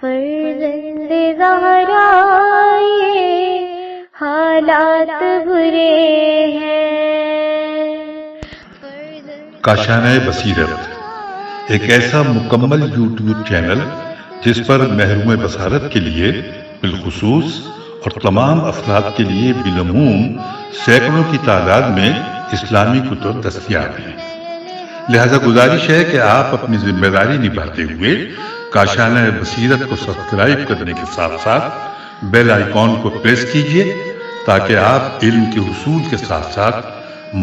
فرزند زہرا یہ حالات برے ہیں۔ کاشانہ بصیرت ایک ایسا مکمل یوٹیوب چینل جس پر محروم بصارت کے لیے بالخصوص اور تمام افراد کے لیے بالعموم سینکڑوں کی تعداد میں اسلامی کتب دستیاب ہیں۔ لہذا گزارش ہے کہ آپ اپنی ذمہ داری نبھاتے ہوئے کاشانہ بصیرت کو سبسکرائب کرنے کے ساتھ ساتھ بیل آئیکن کو پریس کیجیے تاکہ آپ علم کے حصول کے ساتھ ساتھ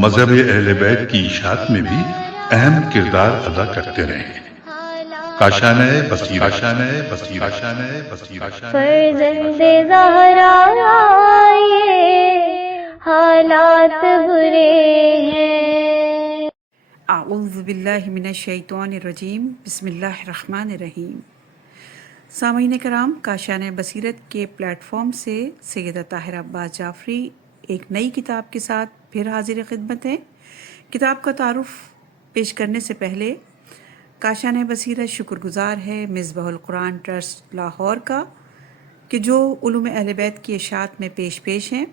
مذہب اہل بیت کی اشاعت میں بھی اہم کردار ادا کرتے رہیں۔ کاشانہ بصیرت۔ فرزند زہرا یہ حالات برے ہیں۔ اعوذ باللہ من الشیطان الرجیم، بسم اللہ الرحمن الرحیم۔ سامعین کرام، کاشانہ بصیرت کے پلیٹ فارم سے سیدہ طاہرہ عباس جعفری ایک نئی کتاب کے ساتھ پھر حاضر خدمت ہیں۔ کتاب کا تعارف پیش کرنے سے پہلے کاشانہ بصیرت شکر گزار ہے مصباح القرآن ٹرسٹ لاہور کا کہ جو علوم اہل بیت کی اشاعت میں پیش ہیں،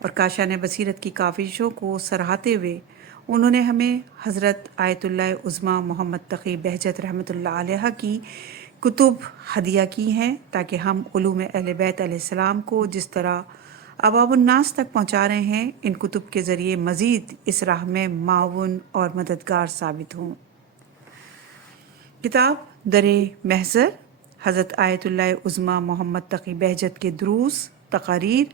اور کاشانہ بصیرت کی کاوشوں کو سراہتے ہوئے انہوں نے ہمیں حضرت آیت اللہ عظمیٰ محمد تقی بہجت رحمۃ اللہ علیہ کی کتب ہدیہ کی ہیں تاکہ ہم علوم اہل بیت علیہ السلام کو جس طرح عوام الناس تک پہنچا رہے ہیں، ان کتب کے ذریعے مزید اس راہ میں معاون اور مددگار ثابت ہوں۔ کتاب در محضر حضرت آیت اللہ عظمیٰ محمد تقی بہجت کے دروس، تقاریر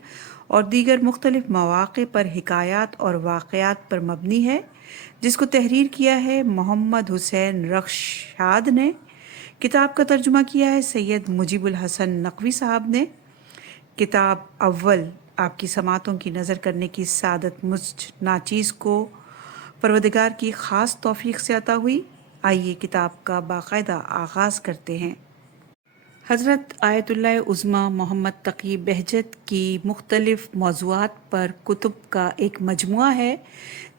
اور دیگر مختلف مواقع پر حکایات اور واقعات پر مبنی ہے، جس کو تحریر کیا ہے محمد حسین رخشاد نے۔ کتاب کا ترجمہ کیا ہے سید مجیب الحسن نقوی صاحب نے۔ کتاب اول آپ کی سماعتوں کی نظر کرنے کی سعادت مجھ ناچیز کو پروردگار کی خاص توفیق سے عطا ہوئی۔ آئیے کتاب کا باقاعدہ آغاز کرتے ہیں۔ حضرت آیت اللہ عظمیٰ محمد تقی بہجت کی مختلف موضوعات پر کتب کا ایک مجموعہ ہے،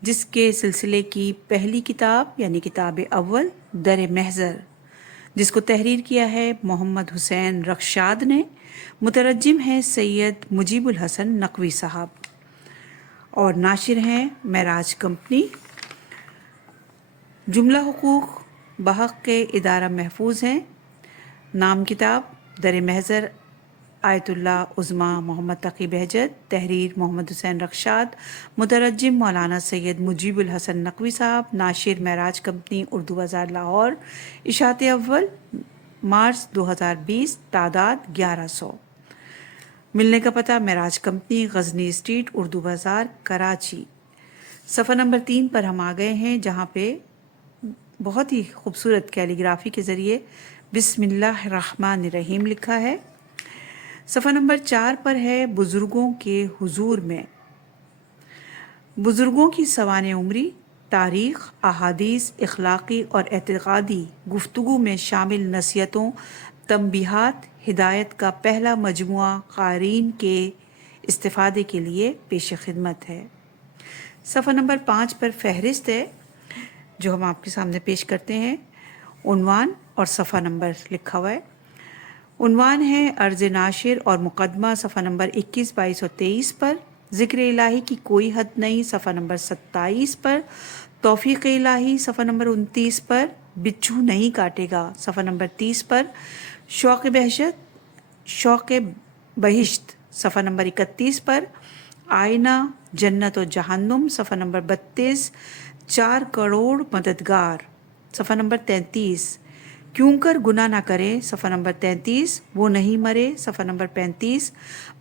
جس کے سلسلے کی پہلی کتاب یعنی کتاب اول در محضر، جس کو تحریر کیا ہے محمد حسین رخشاد نے، مترجم ہیں سید مجیب الحسن نقوی صاحب، اور ناشر ہیں معراج کمپنی۔ جملہ حقوق بحق کے ادارہ محفوظ ہیں۔ نام کتاب در محضر آیت اللہ عظمیٰ محمد تقی بہجت، تحریر محمد حسین رخشاد، مترجم مولانا سید مجیب الحسن نقوی صاحب، ناشر معراج کمپنی اردو بازار لاہور، اشاعت اول مارچ 2020، تعداد 1100۔ ملنے کا پتہ معراج کمپنی، غزنی اسٹریٹ، اردو بازار، کراچی۔ صفحہ نمبر 3 پر ہم آ گئے ہیں، جہاں پہ بہت ہی خوبصورت کیلیگرافی کے ذریعے بسم اللہ الرحمن الرحیم لکھا ہے۔ صفحہ نمبر 4 پر ہے بزرگوں کے حضور میں۔ بزرگوں کی سوانح عمری، تاریخ، احادیث، اخلاقی اور اعتقادی گفتگو میں شامل نصیحتوں، تنبیہات، ہدایت کا پہلا مجموعہ قارئین کے استفادے کے لیے پیش خدمت ہے۔ صفحہ نمبر 5 پر فہرست ہے جو ہم آپ کے سامنے پیش کرتے ہیں۔ عنوان اور صفحہ نمبر لکھا ہوا ہے۔ عنوان ہے عرض ناشر اور مقدمہ، صفحہ نمبر 21، 22 اور 23 پر۔ ذکر الہی کی کوئی حد نہیں، صفحہ نمبر 27 پر۔ توفیق الہی، صفحہ نمبر 29 پر۔ بچھو نہیں کاٹے گا، صفحہ نمبر 30 پر۔ شوق بہشت، صفحہ نمبر 31 پر۔ آئینہ جنت و جہنم، صفحہ نمبر 32۔ 4 کروڑ مددگار، صفحہ نمبر 33۔ کیوں کر گناہ نہ کریں، صفحہ نمبر 33۔ وہ نہیں مرے، صفحہ نمبر 35۔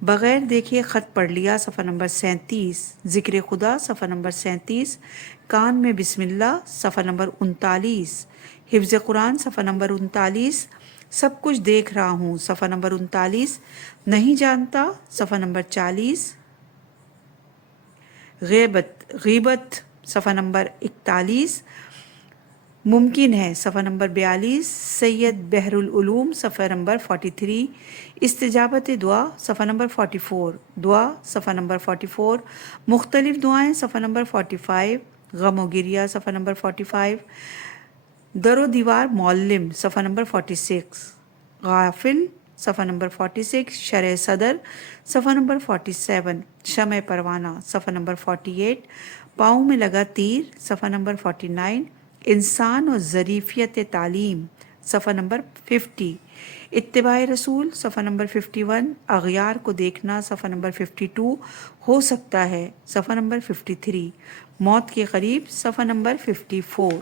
بغیر دیکھے خط پڑھ لیا، صفحہ نمبر 37۔ ذکر خدا، صفحہ نمبر 37۔ کان میں بسم اللہ، صفحہ نمبر 39۔ حفظ قرآن، صفحہ نمبر 39۔ سب کچھ دیکھ رہا ہوں، صفحہ نمبر 39۔ نہیں جانتا، صفحہ نمبر 40۔ غیبت، صفحہ نمبر 41۔ ممکن ہے، صفحہ نمبر 42۔ سید بحر العلوم، صفحہ نمبر 43۔ استجابت دعا، صفحہ نمبر 44۔ دعا، صفحہ نمبر 44۔ مختلف دعائیں، صفحہ نمبر 45۔ غم و گریہ، صفحہ نمبر 45۔ در و دیوار معلم، صفحہ نمبر 46۔ غافل، صفحہ نمبر 46، شرح صدر صفحہ نمبر 47، شمع پروانہ صفحہ نمبر 48، پاؤں میں لگا تیر صفحہ نمبر 49، انسان اور ظریفیت تعلیم صفحہ نمبر 50، اتباع رسول صفحہ نمبر 51، اغیار کو دیکھنا صفحہ نمبر 52، ہو سکتا ہے صفحہ نمبر 53، موت کے قریب صفحہ نمبر 54،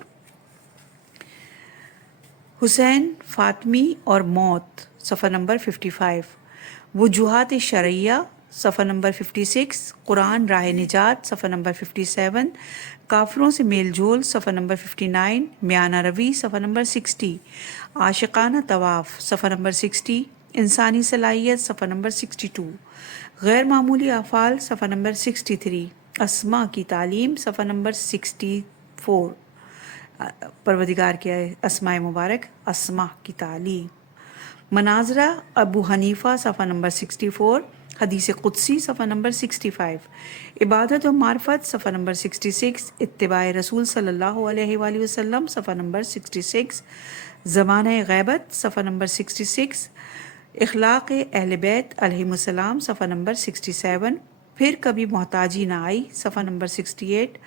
حسین فاطمی اور موت صفحہ نمبر 55، وجوہات شرعیہ صفحہ نمبر 56، قرآن راہ نجات صفحہ نمبر 57، کافروں سے میل جول صفحہ نمبر 59، میانہ روی صفحہ نمبر 60، عاشقانہ طواف صفحہ نمبر 60، انسانی صلاحیت صفحہ نمبر 62، غیر معمولی افعال صفحہ نمبر 63، اسماء کی تعلیم صفحہ نمبر 64، پروردگار کے اسماء مبارک اسماء کی تعلیم، مناظرہ ابو حنیفہ صفحہ نمبر 64، حدیث قدسی صفحہ نمبر 65، عبادت و معرفت صفحہ نمبر 66، اتباع رسول صلی اللہ علیہ وآلہ وسلم صفحہ نمبر 66، زمانہ غیبت صفحہ نمبر 66، اخلاق اہل بیت علیہم السلام صفحہ نمبر 67، پھر کبھی محتاجی نہ آئی صفحہ نمبر 68،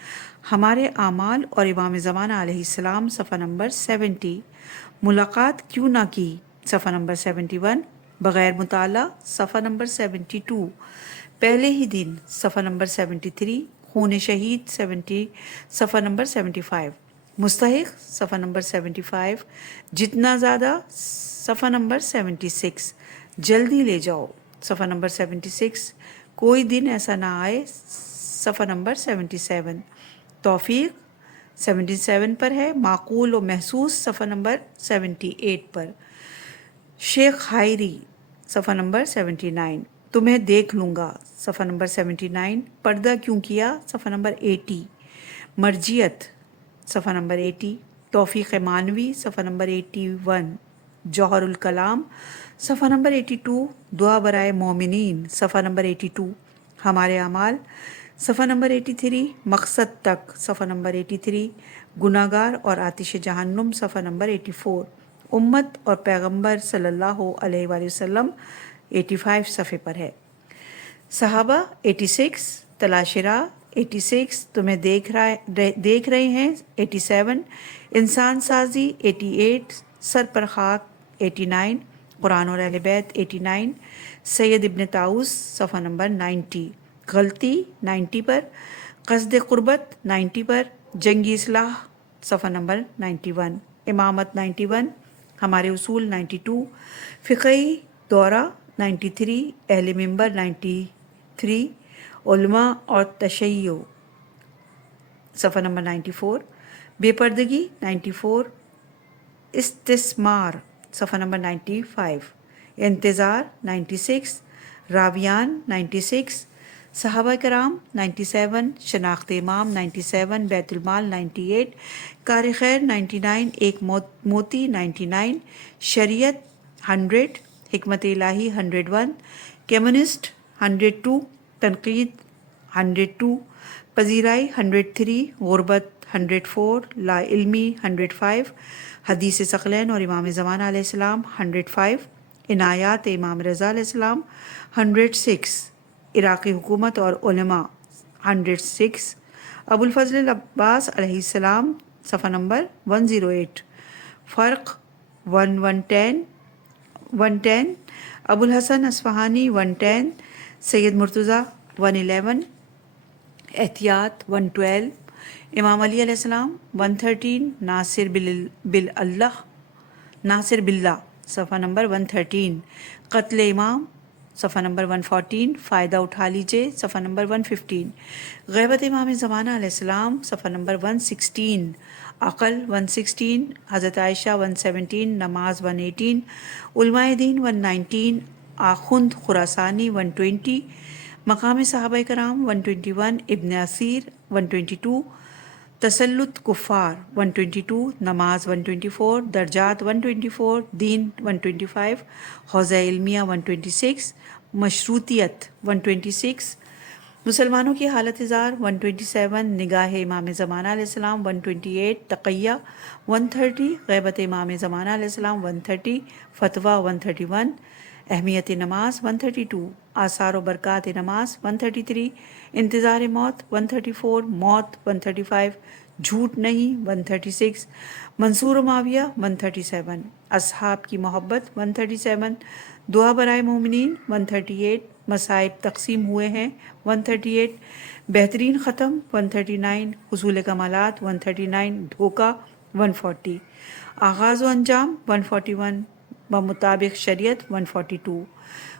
ہمارے اعمال اور امام زمانہ علیہ السلام صفحہ نمبر 70، ملاقات کیوں نہ کی صفحہ نمبر 71، بغیر مطالعہ صفحہ نمبر 72، پہلے ہی دن صفحہ نمبر 73، خون شہید صفحہ نمبر 75، مستحق صفحہ نمبر 75، جتنا زیادہ صفحہ نمبر 76، جلدی لے جاؤ صفحہ نمبر 76، کوئی دن ایسا نہ آئے صفحہ نمبر 77، توفیق 77 پر ہے، معقول و محسوس صفحہ نمبر 78 پر، شیخ حائری صفحہ نمبر 79، تمہیں دیکھ لوں گا صفحہ نمبر 79، پردہ کیوں کیا صفحہ نمبر 80، مرجیت صفحہ نمبر 80، توفیق مانوی صفحہ نمبر 81، جوہر الکلام صفحہ نمبر 82، دعا برائے مومنین صفحہ نمبر 82، ہمارے اعمال صفحہ نمبر 83، مقصد تک صفحہ نمبر 83، گناہگار اور آتش جہنم صفحہ نمبر 84، امت اور پیغمبر صلی اللہ علیہ وآلہ وسلم 85 صفحے پر ہے، صحابہ 86، تلاش راہ 86، تمہیں دیکھ رہے ہیں 87، انسان سازی 88، سر پر خاک 89، قرآن اور اہل بیت 89، سید ابن طاؤس صفحہ نمبر 90، غلطی 90 پر، قصد قربت 90 پر، جنگی اصلاح صفحہ نمبر 91، امامت 91، ہمارے اصول 92، فقہی دورہ 93، اہل منبر 93، علماء اور تشیع صفحہ نمبر 94، بے پردگی 94، استثمار صفحہ نمبر 95، انتظار 96، راویان 96، صحابہ کرام 97، شناخت امام 97، بیت المال 98، کار خیر 99، ایک موتی 99، شریعت 100، حکمت الہی 101، کمیونسٹ 102، تنقید 102، پذیرائی 103، غربت 104، لا علمی 105، حدیث ثقلین اور امام زمانہ علیہ السلام 105، عنایات امام رضا علیہ السلام 106، عراقی حکومت اور علماء 106، ابو الفضل العباس علیہ السلام صفحہ نمبر 108، فرق 110، ابو الحسن اصفہانی 110، سید مرتضیٰ 111، احتیاط 112، امام علی علیہ السلام 113، ناصر باللہ صفحہ نمبر 113، قتل امام صفحہ نمبر 114، فائدہ اٹھا لیجئے صفحہ نمبر 115، غیبت امام زمانہ علیہ السلام صفحہ نمبر 116، عقل 116، حضرت عائشہ 117، نماز 118، علماء دین 119، آخوند خراسانی 120، مقام صحابہ کرام 121، ابن اثیر 122، تسلط کفار 122، نماز 124، درجات 124، دین 125، حوزہ علمیہ 126، مشروطیت 126، مسلمانوں کی حالت زار 127، نگاہ امام زمانہ علیہ السلام 128، تقیہ 130، غیبت امام زمانہ علیہ السلام 130، فتویٰ 131، اہمیت نماز 132، آثار و برکات نماز 133، انتظار موت 134، موت 135، جھوٹ نہیں 136، منصور و معاویہ 137، اصحاب کی محبت 137، دعا برائے مومنین 138، مصائب تقسیم ہوئے ہیں 138، بہترین ختم 139، حصول کمالات 139، دھوکہ 140، آغاز و انجام 141، بمطابق شریعت 142،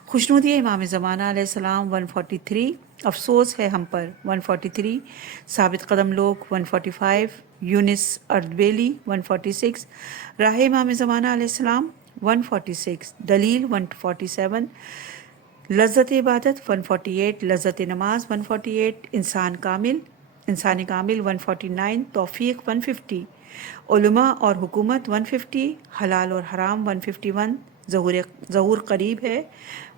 خوشنودی امام زمانہ علیہ السلام 143، افسوس ہے ہم پر 143، ثابت قدم لوگ 145، یونس اردبیلی 146، راہ امام زمانہ علیہ السلام 146، دلیل 147، لذت عبادت 148، لذت نماز 148، انسان کامل 149، توفیق 150، علماء اور حکومت 150، حلال اور حرام 151، ظہور قریب ہے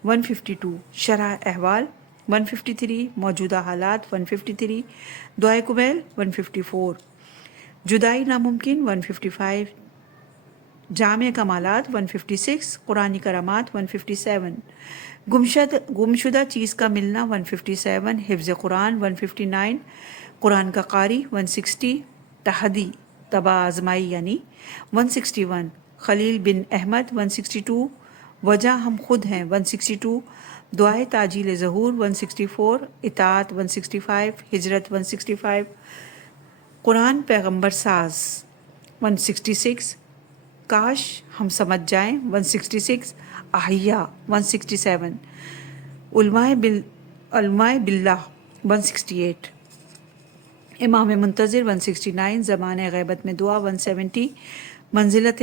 152، شرح احوال 153، موجودہ حالات 153، دعائے قبیل 154، جدائی ناممکن 155، جامع کمالات 156، قرآنی کرامات 157، گمشدہ چیز کا ملنا 157، حفظ قرآن 159، قرآن کا قاری 160، تحدی تباہ آزمائی یعنی 161، خلیل بن احمد 162، وجہ ہم خود ہیں 162، دعائے تاجیل ظہور 164، اطاعت 165، ہجرت 165، قرآن پیغمبر ساز 166، کاش ہم سمجھ جائیں 166، احیا 167، علماء باللہ 168، امام منتظر 169، زمانۂ غیبت میں دعا 170، منزلت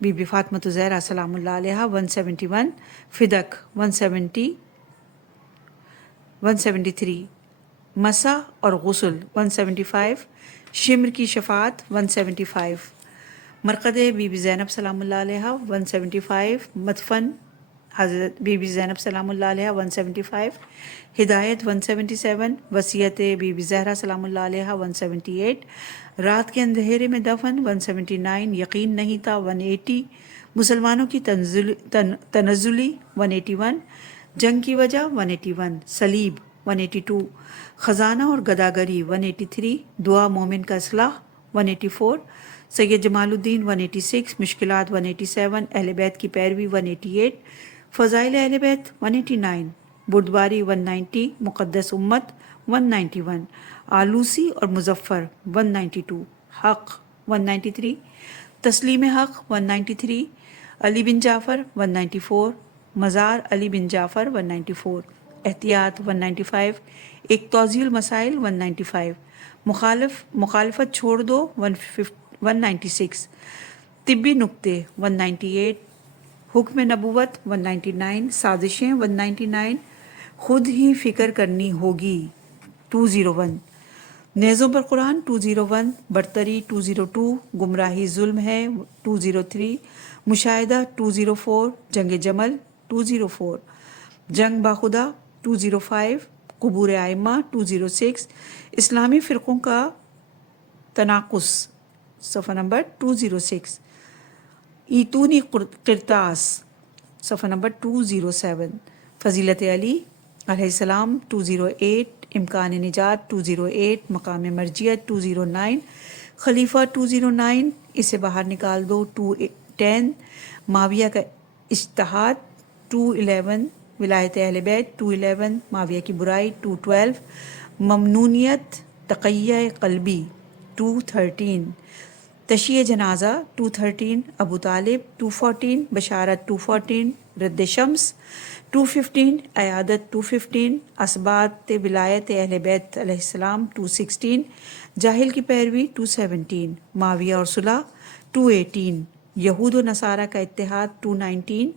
بی بی فاطمہ زہرا سلام اللہ علیہ 171، فدق 173، مسح اور غسل 175، شمر کی شفاعت 175، مرقد بی بی زینب سلام اللہ علیہ 175، مدفن حضرت بی بی زینب سلام اللہ علیہ 175، ہدایت 177، وصیت بی بی زہرا سلام اللہ علیہ 178، رات کے اندھیرے میں دفن 179، یقین نہیں تھا 180، مسلمانوں کی تنزلی 181، جنگ کی وجہ 181، صلیب 182، خزانہ اور گداگری 183، دعا مومن کا اصلاح 184، سید جمال الدین 186، مشکلات 187، اہل بیت کی پیروی 188، فضائل اہل بیت 189، بردباری 190، مقدس امت 191، آلوسی اور مظفر 192، حق 193، تسلیم حق 193، علی بن جعفر 194، مزار علی بن جعفر 194، احتیاط 195، ایک توضیح المسائل 195، مخالفت چھوڑ دو 196، طبی نکتے 198، حکم نبوت 199، سازشیں 199، خود ہی فکر کرنی ہوگی 201، نیزوں پر قرآن 201، برتری 202، گمراہی ظلم ہے 203، مشاہدہ 204، جنگ جمل 204، جنگ باخدا 205، قبور ائمہ 206، اسلامی فرقوں کا تناقض صفحہ نمبر 206، ایتونی قرطاس صفحہ نمبر 207، فضیلت علی علیہ السلام 208، امکان نجات 208، مقام مرجیت 209، خلیفہ 209، اسے باہر نکال دو 210، معاویہ کا اجتہاد 211، ولایت اہل بیت 211، معاویہ کی برائی 212، ممنونیت تقیہ قلبی 213، تشیع جنازہ 213، ابو طالب 214، بشارت 214، رد شمس 215، عیادت 215، اسبات ولایت اہل بیت علیہ السلام 216، جاہل کی پیروی 217، معاویہ اور صلح 218، یہود و نصارہ کا اتحاد 219،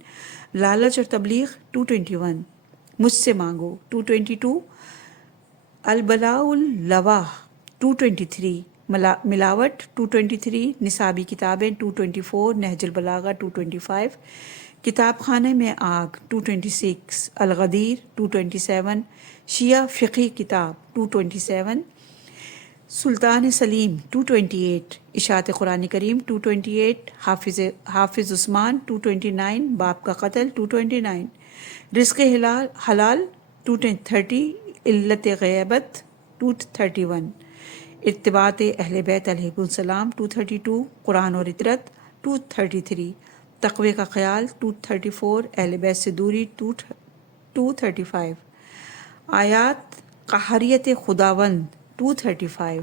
لالچ اور تبلیغ 221، مجھ سے مانگو 222، البلاء اللواح 223، ملاوٹ 223، نصابی کتابیں 224، نہج البلاغہ 225، کتاب خانے میں آگ 226، الغدیر 227، شیعہ فقہی کتاب 227، سلطان سلیم 228، اشاعت قرآن کریم 228، حافظ عثمان 229، باپ کا قتل 229، رزق حلال 230، علت غیبت 231، ارتباط اہل بیت علیہ السلام 232، قرآن اور اطرت 233، تقوی کا خیال 234، اہل بیت سے دوری 235، آیات قہریت خداوند 235،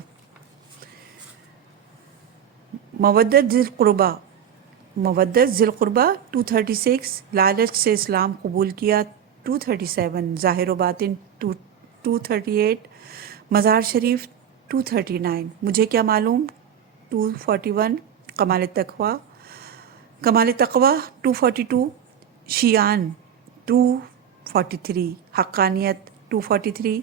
مودت ذی القربہ 236، لالچ سے اسلام قبول کیا 237، ظاہر و باطن 238، مزار شریف 239، مجھے کیا معلوم 241، کمال تقوی 242، شیعان 243، حقانیت 243،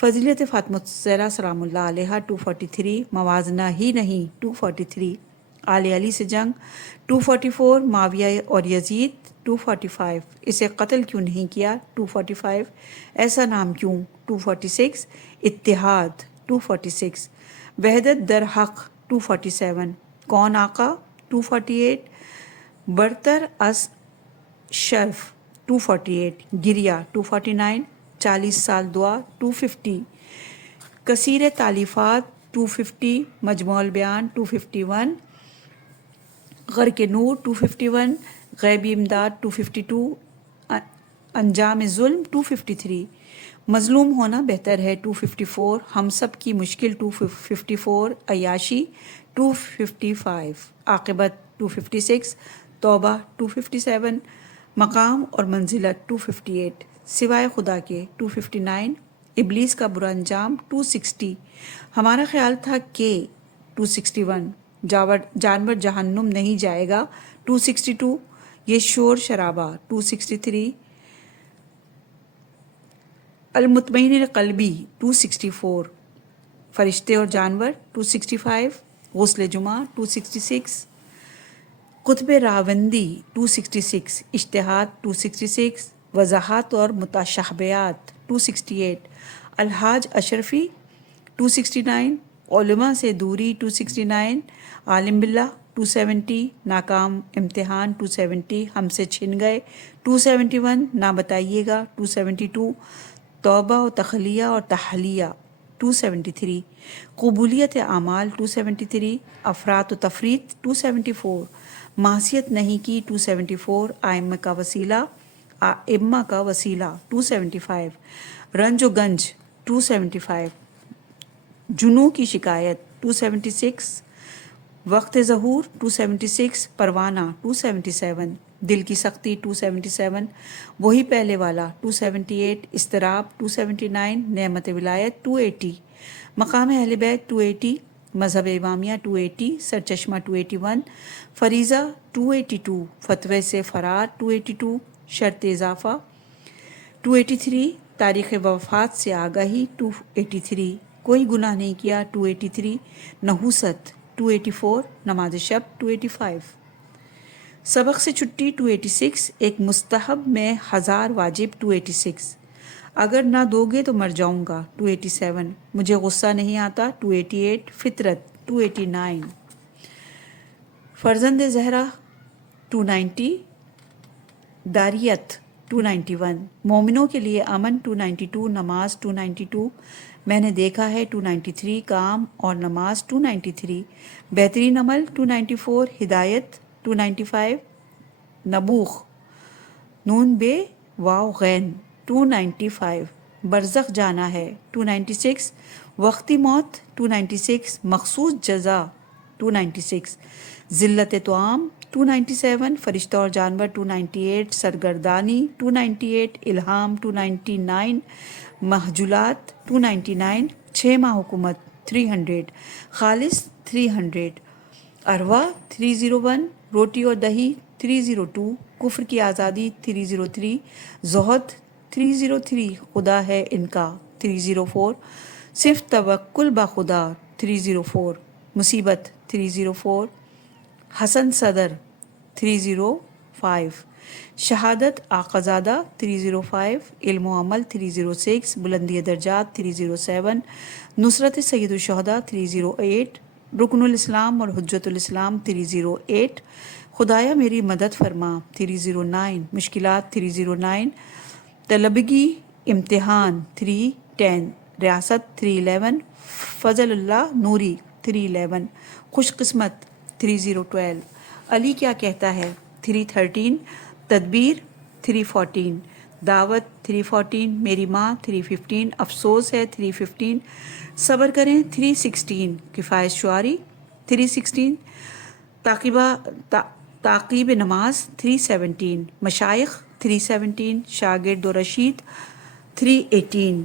فضیلت فاطمہ الزہرا سلام اللہ علیہا 243، موازنہ ہی نہیں 243، آل علی سے جنگ 244، معاویہ اور یزید 245، اسے قتل کیوں نہیں کیا 245، ایسا نام کیوں 246، اتحاد 246، وحدت در حق 247، کون آقا 248، برتر از شرف 248، گریہ 249، 40 سال دعا 250، کثیر تالیفات 250، مجموع البیان 251، غرق نور 251، غیبی امداد 252، انجام ظلم 253، مظلوم ہونا بہتر ہے 254، ہم سب کی مشکل 254، عیاشی 255، عاقبت 256، توبہ 257، مقام اور منزلت 258، سوائے خدا کے 259، ابلیس کا برا انجام 260، ہمارا خیال تھا کہ 261، جانور جہنم نہیں جائے گا 262، یہ شور شرابہ 263، المطمئن قلبی 264، فرشتے اور جانور 265، غسل جمعہ 266، قطب راوندی 266، اشتہاد 266، وضاحت اور متشابہات 268، الحاج اشرفی 269، علماء سے دوری 269، عالم باللہ 270، ناکام امتحان 270، ہم سے چھن گئے 271، نہ بتائیے گا 272، توبہ و تخلیہ اور تحلیہ 273، قبولیت اعمال 273، افراط و تفریط 274، معصیت نہیں کی 274، ائمہ کا وسیلہ 275، رنج و گنج 275، جنوں کی شکایت 276، وقت ظہور 276، پروانہ 277، دل کی سختی 277، وہی پہلے والا 278، اضطراب 279، نعمت ولایت 280، مقام اہل بیت 280، مذہب امامیہ 280، سرچشمہ 281، فریضہ 282، فتوے سے فرار 282، شرط اضافہ 283، تاریخ وفات سے آگاہی 283، کوئی گناہ نہیں کیا 283، نحوست 284، نماز شب 285، سبق سے چھٹی 286، ایک مستحب میں 1000 واجب 286، اگر نہ دو گے تو مر جاؤں گا 287، مجھے غصہ نہیں آتا 288، فطرت 289، فرزند زہرا 290، داریت 291، مومنوں کے لیے امن 292، نماز 292، میں نے دیکھا ہے 293، کام اور نماز 293، بہترین عمل 294، ہدایت 295، نبوغ نون بے واو غین 295، برزخ جانا ہے 296، وقتی موت 296، مخصوص جزا 296، ذلت طعام 297، فرشتہ اور جانور 298، سرگردانی 298، الہام 299، محجولات 299، 6 ماہ حکومت 300، خالص 300، ارواح 301، روٹی اور دہی 302، کفر کی آزادی 303، زہد 303، خدا ہے ان کا 304، صرف توکل بخدا 304، مصیبت 304، حسن صدر 305، شہادت آقازادہ 305، علم و عمل 306، بلندی درجات 307، نصرت سید الشہداء 308، رکن الاسلام اور حجت الاسلام 308، خدایا میری مدد فرما 309، مشکلات 309، طلبگی امتحان 310، ریاست 311، فضل اللہ نوری 311، خوش قسمت 3012، علی کیا کہتا ہے 313، تدبیر 314، دعوت 314، میری ماں 315، افسوس ہے 315، صبر کریں 316، کفایت شعاری 316، تعقیب نماز 317، مشائخ 317، شاگرد و رشید 318،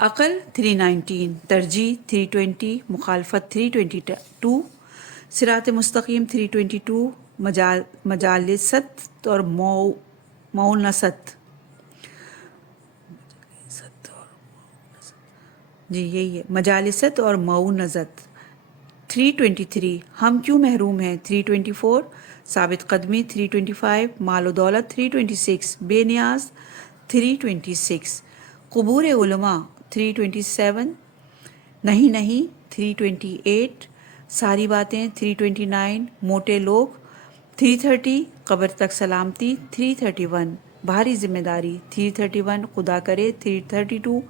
عقل 319، ترجیح 320، مخالفت 322، صراط مستقیم 322، مجالست اور مونست، جی یہی ہے مجالست اور مونزت 323، ہم کیوں محروم ہیں 324، ثابت قدمی 325، مال و دولت 326، بے نیاز 326، قبور علماء 327، نہیں 328، ساری باتیں 329، موٹے لوگ 330، قبر تک سلامتی 331، بھاری ذمہ داری 331، خدا کرے 332،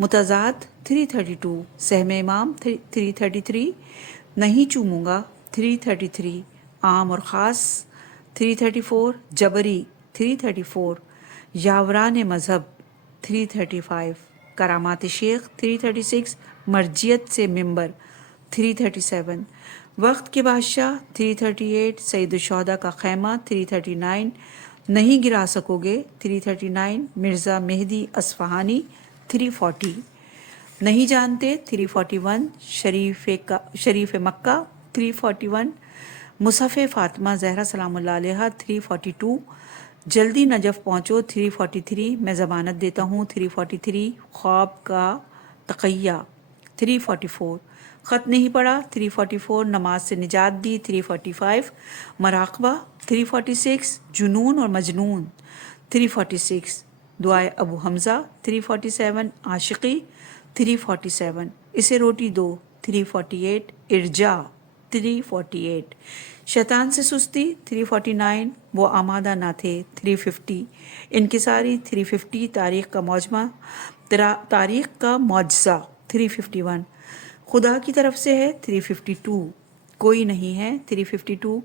متضاد 332، سہم امام 333، نہیں چوموں گا 333، عام اور خاص 334، جبری 334، یاوران مذہب 335، کرامات شیخ 336، مرجیت سے ممبر 337، وقت کے بادشاہ 338، سید الشہداء کا خیمہ 339، نہیں گرا سکو گے 339، مرزا مہدی اصفہانی 340، نہیں جانتے 341، شریف مکہ 341، مصحف فاطمہ زہرا سلام اللہ علیہا 342، جلدی نجف پہنچو 343، میں ضمانت دیتا ہوں 343، خواب کا تقیہ 344، خط نہیں پڑھا 344، نماز سے نجات دی 345، مراقبہ 346، جنون اور مجنون 346، دعائے ابو حمزہ 347، عاشقی 347، اسے روٹی دو 348، ارجا 348، شیطان سے سستی 349، وہ آمادہ نہ تھے 350، انکساری 350، تاریخ کا معجزہ 351، خدا کی طرف سے ہے 352، کوئی نہیں ہے 352،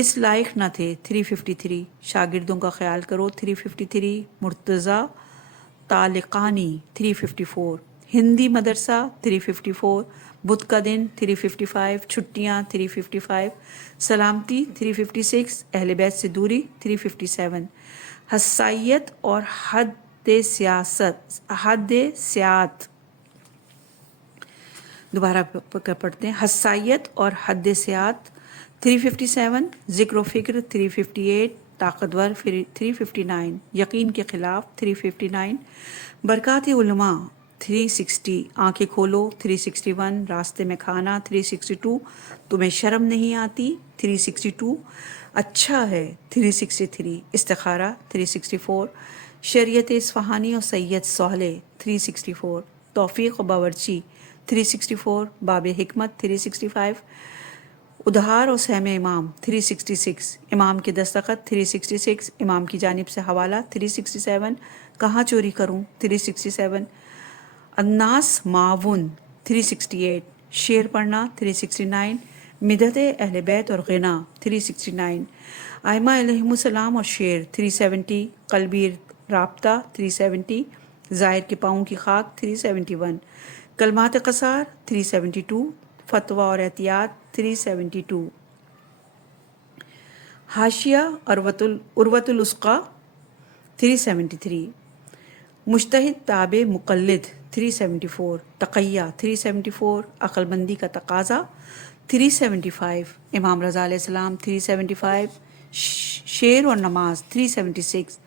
اس لائق نہ تھے 353، شاگردوں کا خیال کرو 353، مرتضیٰ طالقانی 354، ہندی مدرسہ 354، بدھ کا دن 355، چھٹیاں 355، سلامتی 356، اہل بیت سے دوری 357، حساسیت اور حد سیاحت، دوبارہ پڑھتے ہیں، حساسیت اور حد سیاحت 357، ذکر و فکر 358، طاقتور 359، یقین کے خلاف 359، برکات علماء 360، آنکھیں کھولو 361، راستے میں کھانا 362، تمہیں شرم نہیں آتی 362، اچھا ہے 363، استخارہ 364، شریعت اصفہانی اور سید صالح 364، توفیق و باورچی 364، باب حکمت 365، ادھار اور سہم امام 366، امام کے دستخط 366، امام کی جانب سے حوالہ 367، کہاں چوری کروں 367، الناس معاون 368، شعر پڑھنا 369، مدحت اہل بیت اور غنا 369، ائمہ علیہم السلام اور شعر 370، قلبی رابطہ 370، زائر کے پاؤں کی خاک 371، کلمات قصار 372، فتویٰ اور احتیاط 372، حاشیہ عروۃ الوثقی 373، مجتہد تابع مقلد 374، تقیہ 374، عقل مندی کا تقاضا 375، امام رضا علیہ السلام 375، شعر اور نماز 376،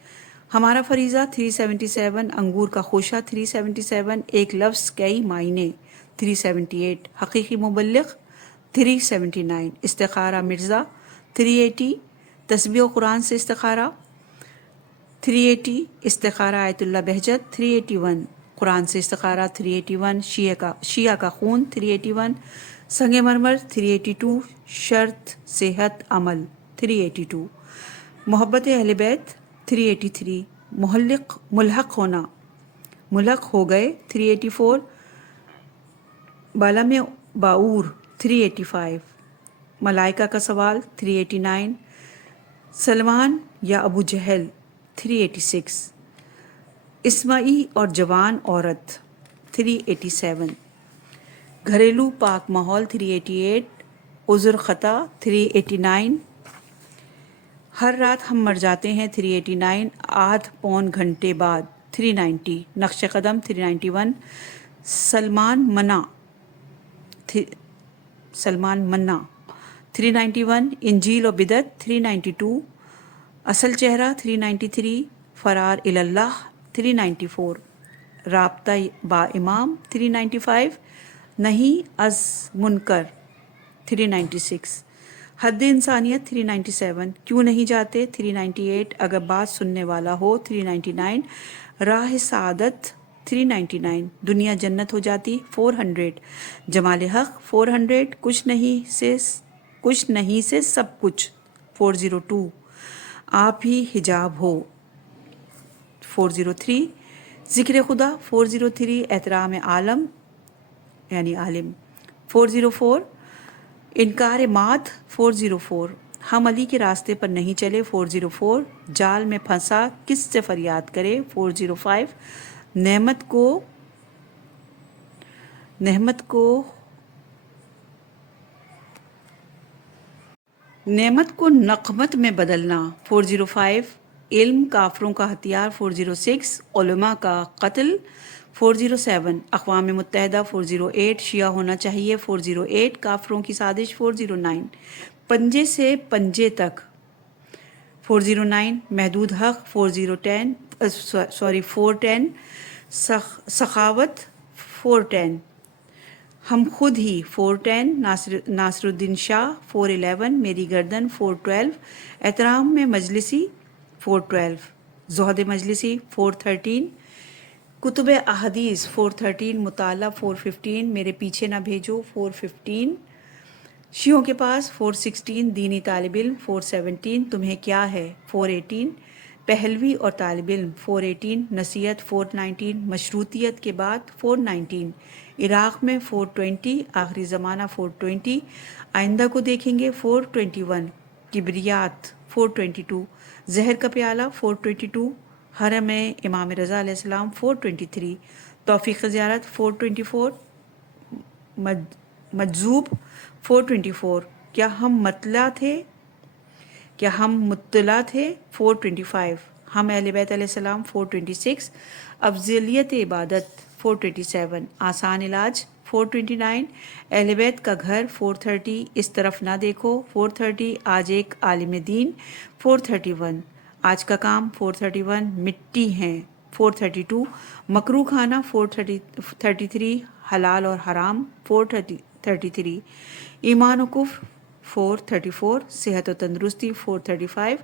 ہمارا فریضہ 377، انگور کا خوشہ 377، ایک لفظ کئی معنی 378، حقیقی مبلغ 379، استخارہ مرزا 380، تسبیح و قرآن سے استخارہ 380، استخارہ آیت اللہ بہجت 381، قرآن سے استخارہ 381، شیعہ کا خون 381، سنگ مرمر 382، شرط صحت عمل 382، محبت اہل بیت 383، ملحق ہونا ملحق ہو گئے 384، بالا میں باور 385، ملائکہ کا سوال 389، سلمان یا ابو جہل 386، اسماعی اور جوان عورت 387، گھریلو پاک ماحول 388، عذر خطا 389، ہر رات ہم مر جاتے ہیں 389، آدھ پون گھنٹے بعد 390، نقش قدم 391، سلمان منا 391، انجیل و بدعت 392، اصل چہرہ 393، فرار اللہ 394، رابطہ با امام 395، نہیں از منکر 396، حد انسانیت 397، کیوں نہیں جاتے 398، اگر بات سننے والا ہو 399، راہ سعادت 399، دنیا جنت ہو جاتی 400، جمال حق 400، کچھ نہیں سے سب کچھ 402، آپ ہی حجاب ہو 403، ذکر خدا 403، احترام عالم یعنی عالم 404، انکار مات 404، ہم علی کے راستے پر نہیں چلے 404، جال میں پھنسا کس سے فریاد کرے 405، نعمت کو نقمت میں بدلنا 405، علم کافروں کا ہتھیار 406، علماء کا قتل 407، اقوام متحدہ 408، شیعہ ہونا چاہیے 408، کافروں کی سازش 409، پنجے سے پنجے تک 409، محدود حق 410، سخاوت 410، ہم خود ہی 410، ناصر الدین شاہ 411، میری گردن 412، احترام میں مجلسی 412، زہد مجلسی 413، کتب احادیث 413، مطالعہ 415، میرے پیچھے نہ بھیجو 415، شیعوں کے پاس 416، دینی طالب علم 417، تمہیں کیا ہے 418، پہلوی اور طالب علم 418، نصیحت 419، مشروطیت کے بعد 419، عراق میں 420، آخری زمانہ 420، آئندہ کو دیکھیں گے 421، کبریات 422، زہر کا پیالہ 422، حرم امام رضا علیہ السلام 423، توفیق زیارت 424، مجذوب 424، کیا ہم مطلع تھے 425، ہم اہل بیت علیہ السلام 426، افضلیت عبادت 427، آسان علاج 429، اہل بیت کا گھر 430، اس طرف نہ دیکھو 430، آج ایک عالم دین 431، آج کا کام 431، مٹی ہیں 432، مکروہ کھانا 433، حلال اور حرام 433، ایمان و کفر 434، صحت و تندرستی 435،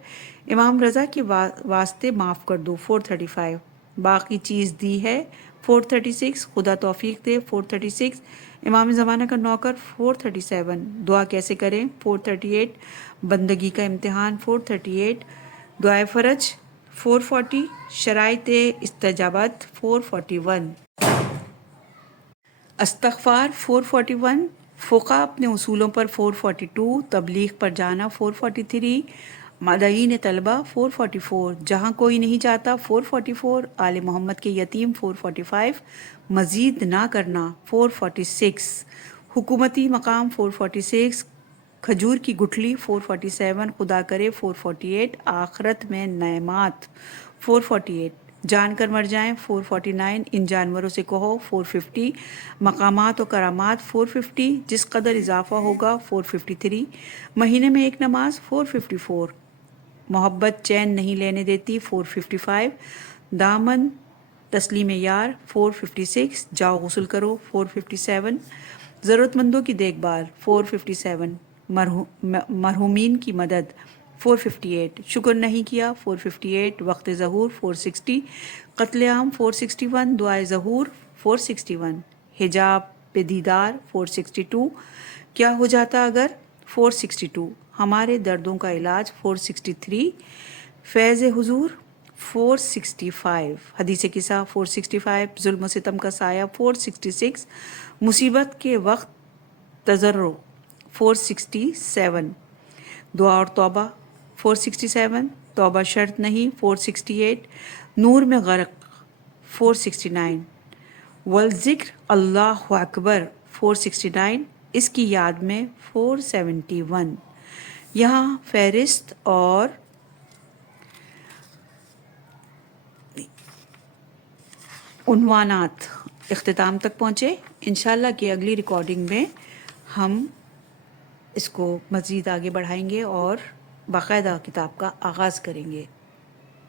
امام رضا کے واسطے معاف کر دو 435، باقی چیز دی ہے 436، خدا توفیق دے 436، امام زمانہ کا نوکر 437، دعا کیسے کریں 438، بندگی کا امتحان 438، دعائے فرج 440، شرائط استجابت 441، استغفار 441، فقہ اپنے اصولوں پر 442، تبلیغ پر جانا 443، مدعین طلبہ 444، جہاں کوئی نہیں جاتا 444، آل محمد کے یتیم 445، مزید نہ کرنا 446، حکومتی مقام 446، کھجور کی گٹھلی 447، خدا کرے 448، آخرت میں نعمات 448، جان کر مر جائیں 449، ان جانوروں سے کہو 450، مقامات و کرامات 450، جس قدر اضافہ ہوگا 453، مہینے میں ایک نماز 454، محبت چین نہیں لینے دیتی 455، دامن تسلیم یار 456، جاؤ غسل کرو 457، ضرورت مندوں کی دیکھ بھال 457، مرحومین کی مدد 458 شکر نہیں کیا 458 وقت ظہور 460 قتل عام 461 دعائے ظہور 461 حجاب پہ دیدار 462 کیا ہو جاتا اگر 462 ہمارے دردوں کا علاج 463 فیض حضور 465 حدیث قصہ 465 ظلم و ستم کا سایہ 466 مصیبت کے وقت تضرع 467 دعا اور توبہ 467 توبہ شرط نہیں 468 نور میں غرق 469 والذکر اللہ اکبر 469 اس کی یاد میں 471 یہاں فہرست اور عنوانات اختتام تک پہنچے. انشاءاللہ کہ اگلی ریکارڈنگ میں ہم اس کو مزید آگے بڑھائیں گے اور باقاعدہ کتاب کا آغاز کریں گے.